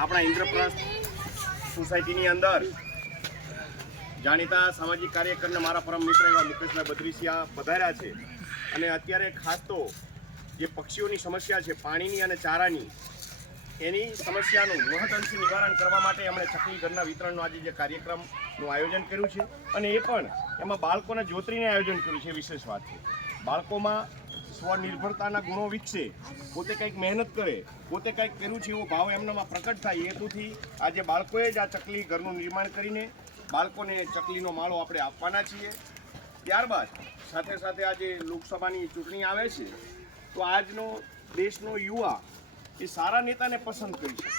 આપણા ઇન્દ્રપ્રસ્થ સોસાયટીની અંદર જાણીતા સામાજિક કાર્યકરના મારા પરમ મિત્ર એવા મુકેશભાઈ બદ્રીસિયા પધાર્યા છે અને અત્યારે ખાસ તો જે પક્ષીઓની સમસ્યા છે પાણીની અને ચારાની એની સમસ્યાનું મહદઅંશે નિવારણ કરવા માટે એમણે ચકલી ઘરના વિતરણનો આજે જે કાર્યક્રમનું આયોજન કર્યું છે અને એ પણ એમાં બાળકોને જોતરીને આયોજન કર્યું છે. વિશેષ વાત છે બાળકોમાં સ્વનિર્ભરતાના ગુણો વિકસે, પોતે કંઈક મહેનત કરે, પોતે કંઈક કર્યું છે એવો ભાવ એમનામાં પ્રકટ થાય એ હેતુથી આજે બાળકોએ જ આ ચકલી ઘરનું નિર્માણ કરીને બાળકોને ચકલીનો માળો આપણે આપવાના છીએ. ત્યારબાદ સાથે સાથે આજે લોકસભાની ચૂંટણી આવે છે તો આજનો દેશનો યુવા એ સારા નેતાને પસંદ કરી શકે,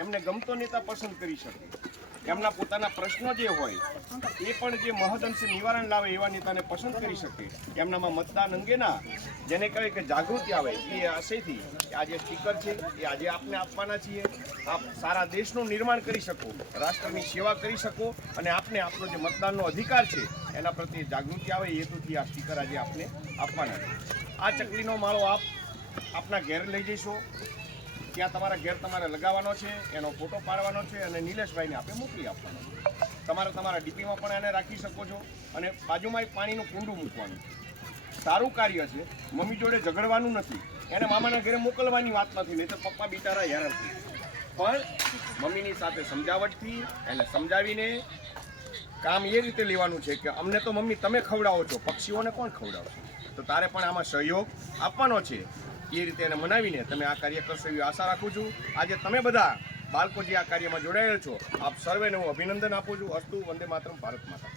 એમને ગમતો નેતા પસંદ કરી શકે, એમના પોતાના પ્રશ્નો જે હોય એ પણ જે મહદઅંશે નિવારણ લાવે એવા નેતાને પસંદ કરી શકે. એમનામાં મતદાન અંગેના જેને કહેવાય કે જાગૃતિ આવે એ આશયથી આ જે સ્ટીકર છે એ આજે આપને આપવાના છીએ. આપ સારા દેશનું નિર્માણ કરી શકો, રાષ્ટ્રની સેવા કરી શકો અને આપને આપણો જે મતદાનનો અધિકાર છે એના પ્રત્યે જાગૃતિ આવે એ હેતુથી આ સ્ટીકર આજે આપને આપવાના છે. આ ચકલીનો માળો આપ આપના ઘેર લઈ જઈશો, ત્યાં તમારા ઘેર તમારે લગાવવાનો છે, એનો ફોટો પાડવાનો છે અને નિલેશભાઈને આપણે મોકલી આપવાનો છે. તમારા ડીપીમાં પણ એને રાખી શકો છો અને બાજુમાં એક પાણીનું કુંડું મૂકવાનું છે. સારું કાર્ય છે, મમ્મી જોડે ઝઘડવાનું નથી, એને મામાના ઘરે મોકલવાની વાત નથી, નહીં તો પપ્પા બિચારા હેરાન થઈ. પણ મમ્મીની સાથે સમજાવટથી એને સમજાવીને કામ એ રીતે લેવાનું છે કે અમને તો મમ્મી તમે ખવડાવો છો, પક્ષીઓને કોણ ખવડાવશે, તો તારે પણ આમાં સહયોગ આપવાનો છે. એ રીતે એને મનાવીને તમે આ કાર્ય કરશો એવી આશા રાખું છું. આજે તમે બધા બાળકો જે આ કાર્યમાં જોડાયેલા છો, આપ સર્વેને હું અભિનંદન આપું છું. અસ્તુ વંદે માતરમ, ભારત માતા.